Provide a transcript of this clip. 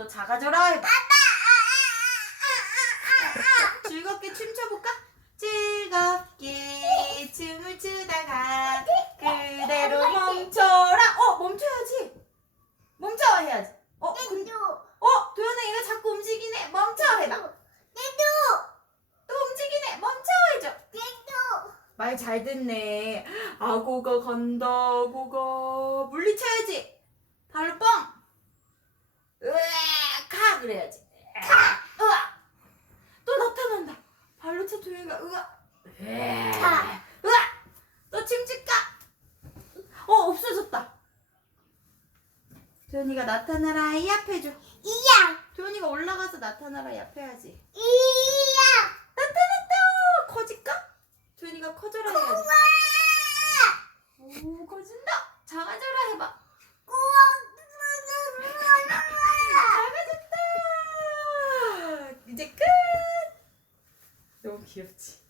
작아져라 해봐. 즐겁게 춤춰볼까? 즐겁게 춤을 추다가 그대로 멈춰라. 어 멈춰야지. 멈춰 해야지. 어, 근, 어 도현아 얘가 자꾸 움직이네. 멈춰 해봐. 또 움직이네. 멈춰 해줘. 말 잘 듣네. 아고가 간다. 아고가 물리쳐야지. 발로 뻥. 으악 가 그래야지. 으악. 또 나타난다. 발로 차 도현이가 으악. 으악. 으악. 또 춤출까? 어 없어졌다. 도현이가 나타나라 이 앞에 줘. 도현이가 올라가서 나타나라 이 앞에 해야지. 나타났다. 커질까? 도현이가 커져라 해야지. 오 커진다. 작아져라 해봐. 작아졌다. 이제 끝. 너무 귀엽지.